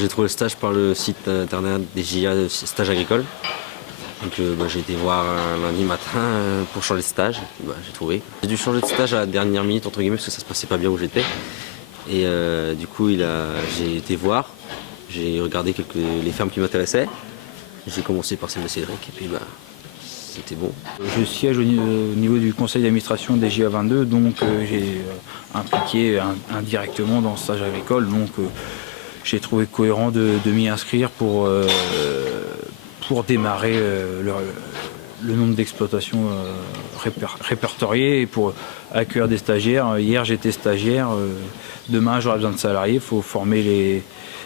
J'ai trouvé le stage par le site internet des JA Stage Agricole. Donc j'ai été voir un lundi matin pour changer de stage. J'ai trouvé. J'ai dû changer de stage à la dernière minute entre guillemets parce que ça se passait pas bien où j'étais. Et du coup j'ai été voir, j'ai regardé les fermes qui m'intéressaient. J'ai commencé par celle de Cédric et puis c'était bon. Je siège au niveau du conseil d'administration des JA22, donc j'ai impliqué indirectement dans ce stage agricole. Donc j'ai trouvé cohérent de m'y inscrire pour démarrer le nombre d'exploitations répertoriées et pour accueillir des stagiaires. Hier j'étais stagiaire, demain j'aurai besoin de salariés, il faut former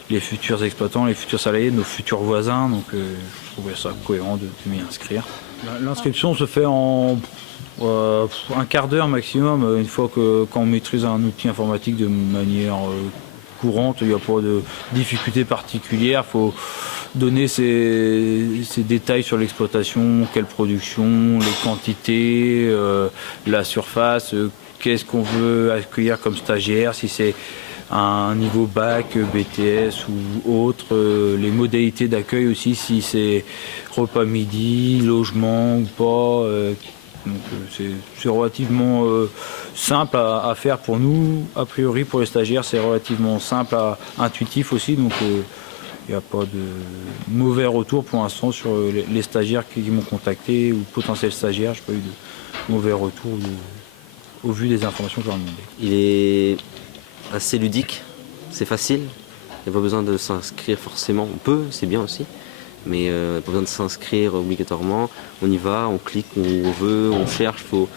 les futurs exploitants, les futurs salariés, nos futurs voisins, donc je trouvais ça cohérent de m'y inscrire. L'inscription se fait en un quart d'heure maximum, une fois quand on maîtrise un outil informatique de manière courante, il n'y a pas de difficulté particulière. Il faut donner ces détails sur l'exploitation, quelle production, les quantités, la surface, qu'est-ce qu'on veut accueillir comme stagiaire, si c'est un niveau bac, BTS ou autre, les modalités d'accueil aussi, si c'est repas midi, logement ou pas. Donc c'est relativement simple à faire pour nous, a priori pour les stagiaires c'est relativement simple, intuitif aussi, donc il n'y a pas de mauvais retour pour l'instant sur les stagiaires qui m'ont contacté ou potentiels stagiaires, je n'ai pas eu de mauvais retour au vu des informations que je leur ai demandées. Il est assez ludique, c'est facile, il n'y a pas besoin de s'inscrire forcément, on peut, c'est bien aussi. Mais pas besoin de s'inscrire obligatoirement, on y va, on clique où on veut, on cherche, faut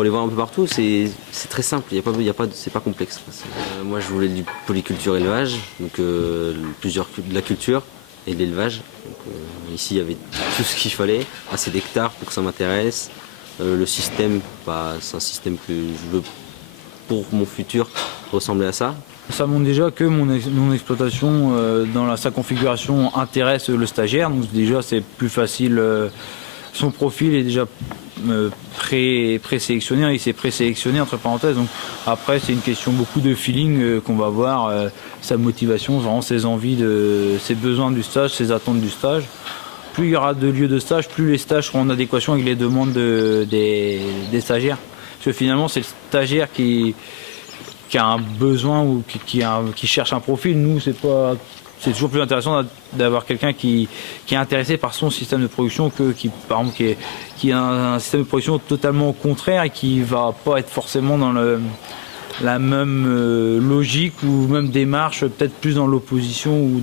aller voir un peu partout, c'est très simple, c'est pas complexe. Moi je voulais du polyculture élevage, donc de la culture et de l'élevage. Ici il y avait tout ce qu'il fallait, assez d'hectares pour que ça m'intéresse. Le système, c'est un système que je veux pour mon futur ressembler à ça. Ça montre déjà que mon exploitation dans sa configuration intéresse le stagiaire, donc déjà c'est plus facile, son profil est déjà présélectionné, il s'est présélectionné entre parenthèses, donc après c'est une question beaucoup de feeling qu'on va voir, sa motivation, vraiment ses envies, ses besoins du stage, ses attentes du stage. Plus il y aura de lieux de stage, plus les stages seront en adéquation avec les demandes des stagiaires. Parce que finalement c'est le stagiaire qui a un besoin ou qui cherche un profil. Nous, c'est toujours plus intéressant d'avoir quelqu'un qui est intéressé par son système de production par exemple, qui a un système de production totalement contraire et qui ne va pas être forcément dans la même logique ou même démarche, peut-être plus dans l'opposition ou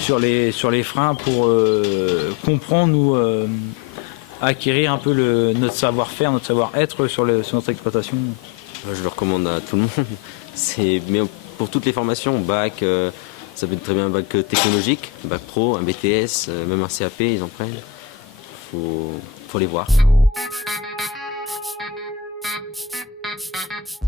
sur les freins pour comprendre ou acquérir un peu notre savoir-faire, notre savoir-être sur notre exploitation. Je le recommande à tout le monde. Mais pour toutes les formations, bac, ça peut être très bien un bac technologique, bac pro, un BTS, même un CAP, ils en prennent. Faut les voir.